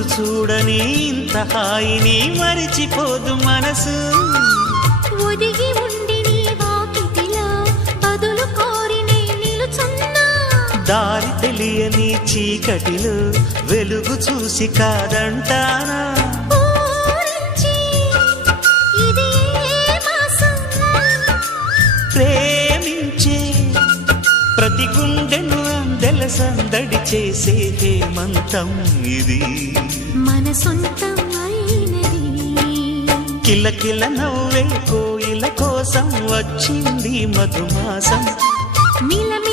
రోజు చూడని ఇంత హాయిని మరిచిపోదు మనసు. ఒదిగి ఉండి నీ వాకిటిలో బదులు కోరి నే నిలుచున్నా. దారి తెలియని చీకటిలో వెలుగు చూసి కాదంటానా. ఊరించి ఇది ఏ మాసం? ప్రేమించే ప్రతి గుండెను అందెల సందడి చేసే హేమంతం ఇది. మన సొంతం అయినది. కిలకిల నవ్వే కోయిల కోసం వచ్చింది మధుమాసం. మిలమిల